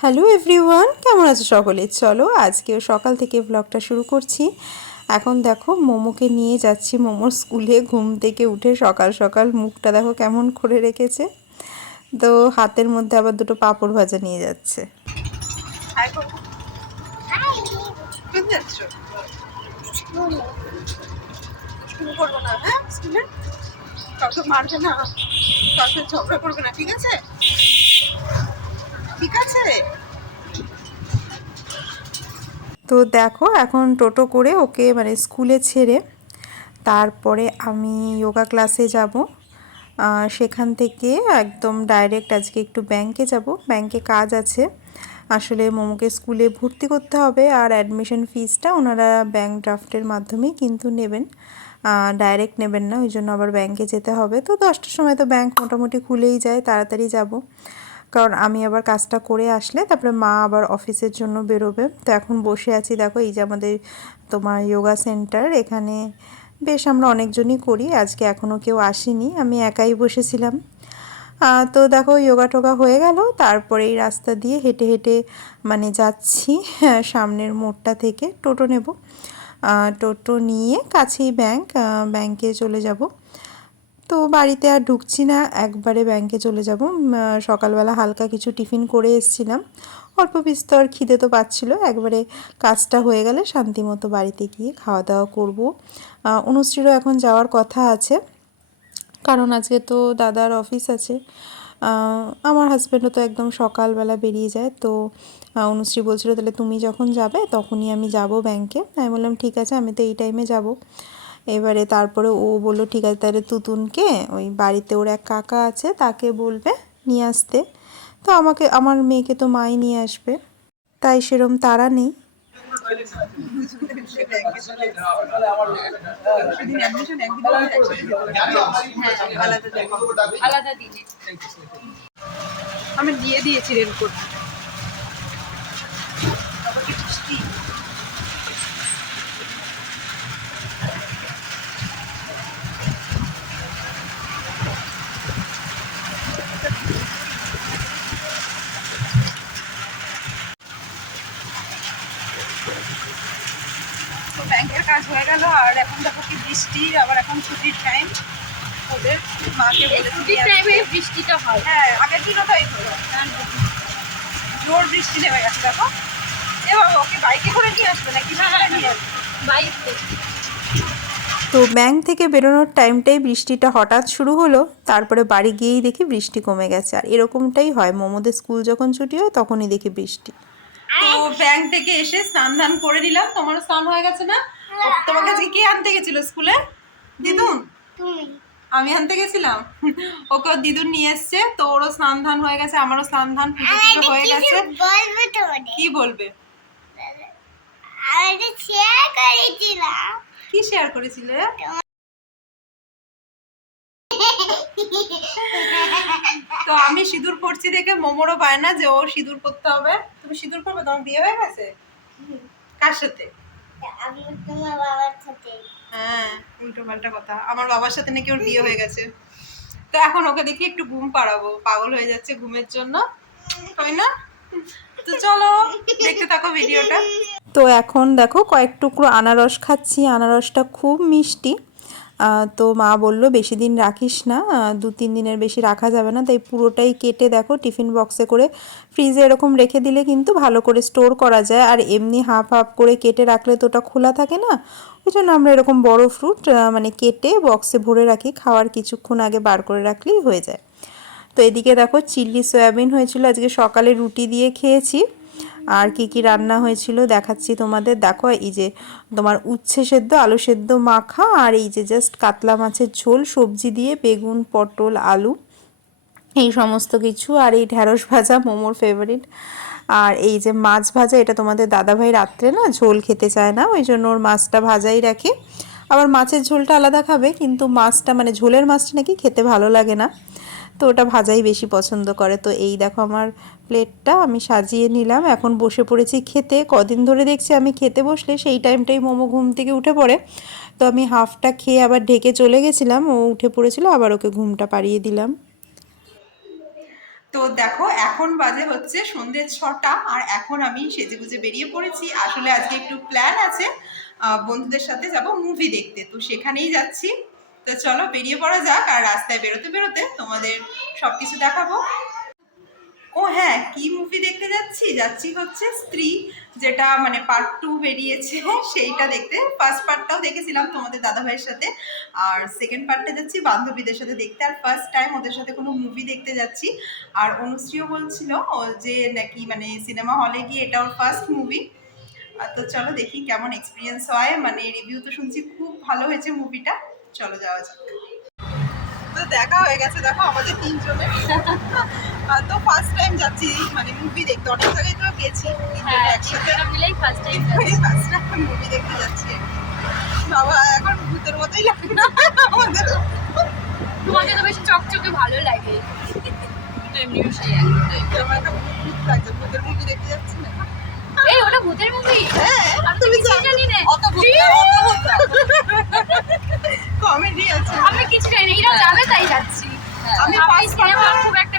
Hello everyone, কেমন আছো সকলে? চলো আজকেও সকাল থেকে ব্লগটা শুরু করছি। এখন দেখো মোমোকে নিয়ে যাচ্ছি মোমোর স্কুলে, ঘুম থেকে উঠে সকাল সকাল মুখটা দেখো কেমন করে রেখেছে। তো হাতের মধ্যে আবার দুটো পাঁপড় ভাজা নিয়ে যাচ্ছে। হ্যাঁ? মারবে না ঝগড়া করবে না, ঠিক আছে? ঠিক আছে? তো দেখো, এখন টোটো করে ওকে মানে স্কুলে ছেড়ে তারপরে আমি যোগা ক্লাসে যাব। সেখান থেকে একদম ডাইরেক্ট আজকে একটু ব্যাংকে যাব। ব্যাংকে কাজ আছে। আসলে মোমোকে স্কুলে ভর্তি করতে হবে আর অ্যাডমিশন ফিসটা ওনারা ব্যাংক ড্রাফটের মাধ্যমেই কিন্তু নেবেন। ডাইরেক্ট নেবেন না, ওই জন্য আবার ব্যাংকে যেতে হবে। তো দশটার সময় তো ব্যাংক মোটামুটি খুলেই যায়, তাড়াতাড়ি যাব। কারণ আমি আবার কাজটা করে আসলে তারপরে মা আবার অফিসের জন্য বেরোবে। তো এখন বসে আছি দেখো এই যে আমাদের তোমার যোগা সেন্টার এখানে বেশ আমরা অনেকজনই করি আজকে এখনও কেউ আসেনি আমি একাই বসেছিলাম। তো দেখো যোগা টোগা হয়ে গেল তারপরে এই রাস্তা দিয়ে হেঁটে হেঁটে মানে যাচ্ছি হ্যাঁ, সামনের মোড়টা থেকে টোটো নেব। টোটো নিয়ে কাছেই ব্যাংক ব্যাংকে চলে যাব। তো বাড়িতে আর ঢুকছি না, একবারে ব্যাংকে চলে যাব। সকালবেলা হালকা কিছু টিফিন করে এসেছিলাম। অল্প বিস্তর খিদে তো পাচ্ছিল, একবারে কাজটা হয়ে গেলে শান্তি মতো বাড়িতে গিয়ে খাওয়া দাওয়া করব। অনুশ্রীরও এখন যাওয়ার কথা আছে, কারণ আজকে তো দাদার অফিস আছে। আমার হাজব্যান্ডও তো একদম সকালবেলা বেরিয়ে যায়, তো অনুশ্রী বলছিল, তাহলে তুমি যখন যাবে, তখনই আমি যাব ব্যাংকে আমি বললাম, ঠিক আছে, আমি তো এই টাইমে যাব। এবারে তারপরে ও বলল, ঠিক আছে, তাহলে তুতুনকে, ওই বাড়িতে ওর এক কাকা আছে, তাকে বলবে নিয়ে আসতে। তো আমাকে, আমার মেয়েকে তো মাই নিয়ে আসবে। তাই সেরম তারা নেই। আমি দিয়ে দিয়েছি রেনকোট তো ব্যাংকের কাজ হয়ে গেল আর এখন দেখো কি বৃষ্টি আবার এখন ছুটির টাইম ওদের মাকে ছুটির টাইমে বৃষ্টিটা হয়। হ্যাঁ আগের দিনও তাই হলো। জোর বৃষ্টি নেমে গেছে দেখো। এ বাবা ওকে বাইকে করে নিয়ে আসবে নাকি? নিয়ে আসবে বাইকে। তো ব্যাংক থেকে বেরোনোর টাইমটাই বৃষ্টিটা হঠাৎ শুরু হলো তারপরে বাড়ি গিয়েই দেখি বৃষ্টি কমে গেছে। আর এরকমটাই হয়। মোমোদের স্কুল যখন ছুটি হয় তখনই দেখি বৃষ্টি। তো ব্যাংক থেকে এসে স্নান ধান করে নিলাম। তোমারও স্নান হয়ে গেছে না? ও- তোমাকে আজকে কে আনতে গেছিল স্কুলে? দিদুন? আমি আনতে গেছিলাম। ওকে দিদুন নিয়ে এসছে। তো ওরও স্নান ধান হয়ে গেছে আমারও স্নান ধান হয়ে গেছে। কি বলবে? কি শেয়ার করেছিলে? তো আমি সিঁদুর পরছি দেখে মোমোরও পায় না যে ও সিঁদুর পরতে হবে। তুমি সিঁদুর পরবে তোমার বিয়ে হয়ে গেছে? কার সাথে? আমি তোমার বাবার সাথে। হ্যাঁ উল্টো পাল্টা কথা। আমার বাবার সাথে নাকি ওর বিয়ে হয়ে গেছে। তো এখন ওকে দেখি একটু ঘুম পাড়াবো। পাগল হয়ে যাচ্ছে ঘুমের জন্য। তাই না? তো চলো দেখতে থাকো ভিডিওটা। তো এখন দেখো কয়েক টুকরো আনারস খাচ্ছি। আনারসটা খুব মিষ্টি। তো মা বলল, বেশি দিন রাখিস না দু তিন দিনের বেশি রাখা যাবে না। তাই পুরোটাই কেটে দেখো, টিফিন বক্সে করে ফ্রিজে এরকম রেখে দিলে কিন্তু ভালো করে স্টোর করা যায়। আর এমনি হাফ হাফ করে কেটে রাখলে তো ওটা খোলা থাকে না, ওই জন্য আমরা এরকম বড় ফ্রুট মানে কেটে বক্সে ভরে রাখি, খাওয়ার কিছুক্ষণ আগে বার করে রাখলেই হয়ে যায়। তো এদিকে দেখো, চিল্লি সয়াবিন হয়েছিল, আজকে সকালে রুটি দিয়ে খেয়েছি। আর কি কি রান্না হয়েছিল দেখাচ্ছি তোমাদের। দেখো, এই যে তোমার উচ্ছে সেদ্ধ, আলু সেদ্ধ মাখা, আর এই যে জাস্ট কাতলা মাছের ঝোল, সবজি দিয়ে বেগুন, পটল, আলু, এই সমস্ত কিছু, আর এই ঢ্যাঁড়স ভাজা মোমোর ফেভারিট আর এই যে মাছ ভাজা, এটা তোমাদের দাদাভাই রাত্রে না ঝোল খেতে চায় না, ওই জন্য ওর মাছটা ভাজাই রাখে। আবার মাছের ঝোলটা আলাদা খাবে, কিন্তু মাছটা মানে ঝোলের মাছটা নাকি খেতে ভালো লাগে না। তো ওটা ভাজাই বেশি পছন্দ করে। তো এই দেখো আমার প্লেটটা আমি সাজিয়ে নিলাম। এখন বসে পড়েছি খেতে। কদিন ধরে দেখছি আমি খেতে বসলে সেই টাইমটাই মোমো ঘুম থেকে উঠে পড়ে। তো আমি হাফটা খেয়ে আবার ঢেকে চলে গেছিলাম। ও উঠে পড়েছিল, আবার ওকে ঘুমটা পাড়িয়ে দিলাম। তো দেখো, এখন বাজে হচ্ছে সন্ধ্যে ছটা, আর এখন আমি সেজে গুজে বেরিয়ে পড়েছি। আসলে আজকে একটু প্ল্যান আছে বন্ধুদের সাথে যাব মুভি দেখতে। তো সেখানেই যাচ্ছি। তো চলো বেরিয়ে পড়া যাক, আর রাস্তায় বেরোতে বেরোতে তোমাদের সব কিছু দেখাবো। ও হ্যাঁ কি মুভি দেখতে যাচ্ছি? যাচ্ছি হচ্ছে স্ত্রী, যেটা মানে পার্ট টু বেরিয়েছে, সেইটা দেখতে। ফার্স্ট পার্টটাও দেখেছিলাম তোমাদের দাদাভাইয়ের সাথে, আর সেকেন্ড পার্টটা যাচ্ছি বান্ধবীদের সাথে দেখতে। আর ফার্স্ট টাইম ওদের সাথে কোনো মুভি দেখতে যাচ্ছি। আর অনুশ্রীও বলছিল যে নাকি মানে সিনেমা হলে গিয়ে এটা ওর ফার্স্ট মুভি তো চলো দেখি কেমন এক্সপিরিয়েন্স হয়। মানে রিভিউ তো শুনছি খুব ভালো হয়েছে মুভিটা চলো যাওয়া যাক। তো দেখা হয়ে গেছে দেখো আমাদের তিনজনের তো ফার্স্ট টাইম যাচ্ছি মানে মুভি দেখতে। অনেক জায়গায় তো গেছি হ্যাঁ একসাথে মিলেই first time first time movie দেখতে যাচ্ছি বাবা এখন ভূতের মতোই লাগে আমাদের। তোমাকে তো বেশি চকচকে ভালো লাগে। এমনিও সেই আমার একটা ভূত লাগছে ভূতের মুভি দেখতে যাচ্ছি না। এই ওটা ভূতের মুভি হ্যাঁ আমি তো কিছুই জানি না। অত ভূত অত ভূত কমেডি আছে। আমি কিছু জানি না এরা যাবে তাই যাচ্ছি। আমি আমি সিনেমা খুব একটা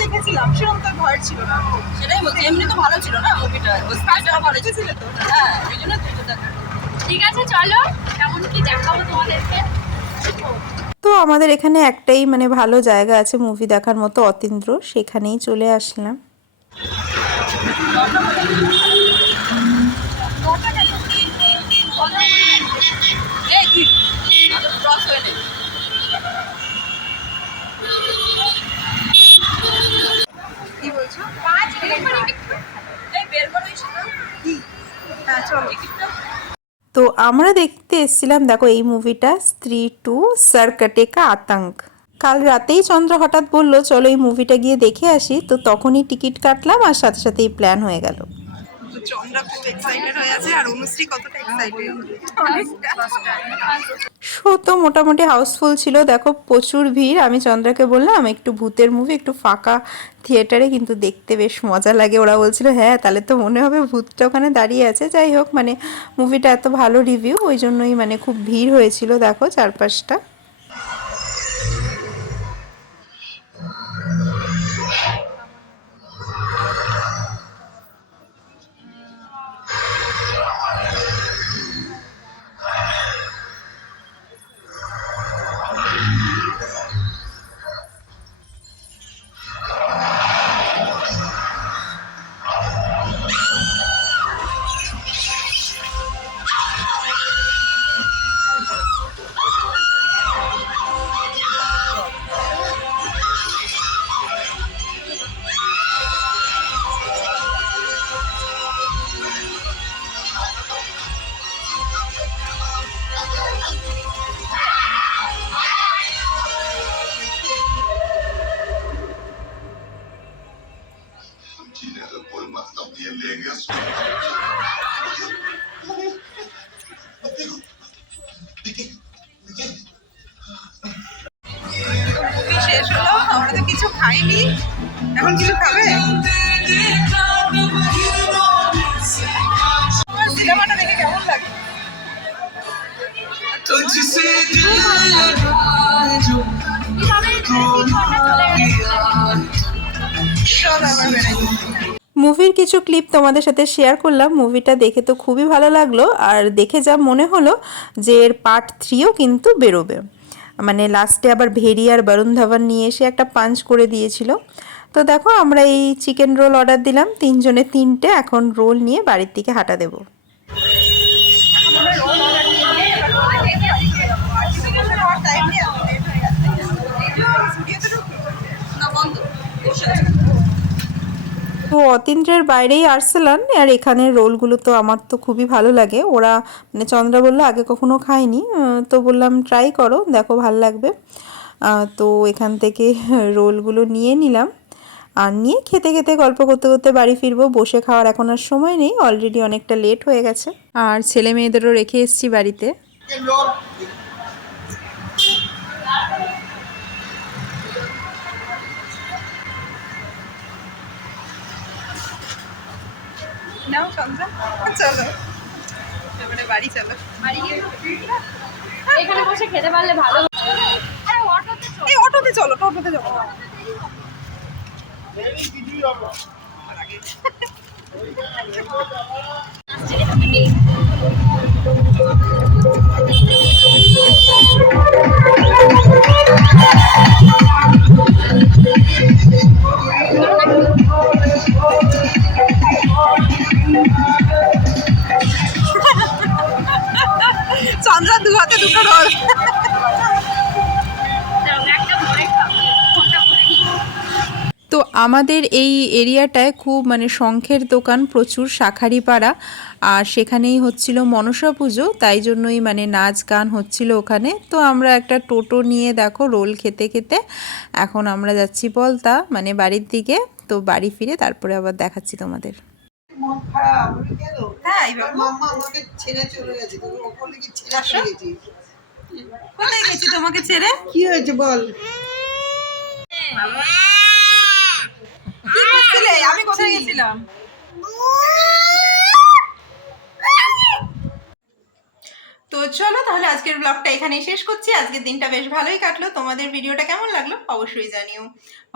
দেখেছিলাম সেরকম তো ভয় ছিল না। সেটাই বলছি এমনি তো ভালো ছিল না মুভিটা ওই ভালো ছিল তো? হ্যাঁ ওই জন্য তুই তো দেখা ঠিক আছে চলো। কেমন কি দেখাবো তোমাদেরকে? তো আমাদের এখানে একটাই মানে ভালো জায়গা আছে মুভি দেখার মতো অতীন্দ্র সেখানেই চলে আসলাম ক্রস হয়ে নে কি বলছো এই বের করো সেটা কি হ্যাঁ চলো তো আমরা দেখতে এসেছিলাম, দেখো এই মুভিটা, স্ত্রী টু সার্কাটেকা আতঙ্ক। কাল রাতেই চন্দ্র হঠাৎ বলল, চলো এই মুভিটা গিয়ে দেখে আসি। তো তখনই টিকিট কাটলাম আর সাথে সাথেই প্ল্যান হয়ে গেল। শো তো মোটামুটি হাউসফুল ছিল। দেখো, প্রচুর ভিড়। আমি চন্দ্রাকে বললাম, একটু ভূতের মুভি একটু ফাঁকা থিয়েটারে কিন্তু দেখতে বেশ মজা লাগে। ওরা বলছিল হ্যাঁ তাহলে তো মনে হবে ভূতটা ওখানে দাঁড়িয়ে আছে। যাই হোক মানে মুভিটা এত ভালো রিভিউ ওই জন্যই মানে খুব ভিড় হয়েছিল। দেখো, চারপাশটা। খাইনি। এখন কিছু খাবে? মুভির কিছু ক্লিপ তোমাদের সাথে শেয়ার করলাম। মুভিটা দেখে তো খুবই ভালো লাগল। আর দেখে যা মনে হলো যে এর পার্ট থ্রিও কিন্তু বেরোবে। মানে লাস্টে আবার ভেরি আর বরুণ ধাওয়ান নিয়ে এসে একটা পাঞ্চ করে দিয়েছিল। তো দেখো, আমরা এই চিকেন রোল অর্ডার দিলাম। তিনজনে তিনটে এখন রোল নিয়ে বাড়ির দিকে হাঁটা দেবো টাইম নেই এত লেট হয়ে গেছে স্টুডিওতে ঢুকবো না বন্ধ বসে আছে তো অতীন্দ্রের বাইরেই আর্সেলান, আর এখানের রোলগুলো তো আমার তো খুবই ভালো লাগে। ওরা মানে চন্দ্রা বলল, আগে কখনো খায়নি তো বললাম ট্রাই করো, দেখো, ভালো লাগবে। তো এখান থেকে রোলগুলো নিয়ে নিলাম। আর নিয়ে খেতে খেতে, গল্প করতে করতে বাড়ি ফিরবো। বসে খাওয়ার এখন আর সময় নেই অলরেডি অনেকটা লেট হয়ে গেছে। আর ছেলে মেয়েদেরও রেখে এসেছি বাড়িতে। নাও চন্দ্রা চলো। এবারে বাড়ি চলো। বাড়ি গিয়ে এখানে বসে খেতে পারলে ভালো। আরে অটোতে চল। এই অটোতে চলো টোটোতে যাব চন্দ্রা আমাদের এই এরিয়াটায় খুব মানে শঙ্খের দোকান প্রচুর শাখারি পাড়া আর সেখানেই হচ্ছিল মনসা পুজো তাই জন্যই মানে নাচ গান হচ্ছিল ওখানে। তো আমরা একটা টোটো নিয়ে দেখো রোল খেতে খেতে এখন আমরা যাচ্ছি বলতা মানে বাড়ির দিকে তো বাড়ি ফিরে তারপরে আবার দেখাচ্ছি তোমাদের। মন খারাপ তাই মাম্মা আমাকে ছেড়ে চলে গেছে ওপরে কি ছেড়ে চলে গেছিস কোথায় গেছি তোমাকে ছেড়ে? কি হয়েছে বল? করছিলে আমি কোথায় গেছিলাম? তো চলো তাহলে আজকের ব্লগটা এখানেই শেষ করছি। আজকের দিনটা বেশ ভালোই কাটলো। তোমাদের ভিডিওটা কেমন লাগল অবশ্যই জানিও।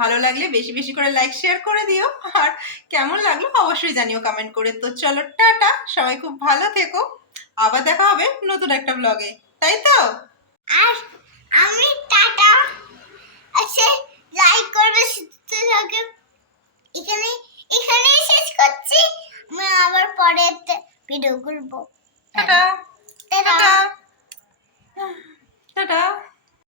ভালো লাগলে বেশি বেশি করে লাইক শেয়ার করে দিও। আর কেমন লাগল অবশ্যই জানিও কমেন্ট করে। তো চলো টাটা। সবাই খুব ভালো থেকো। আবার দেখা হবে নতুন একটা ব্লগে তাই তো? আর আমি টাটা। আছে লাইক করবে এখানে এখানেই শেষ করছি। আমি আবার পরে ভিডিও করব। টাটা। টাটা। টাটা।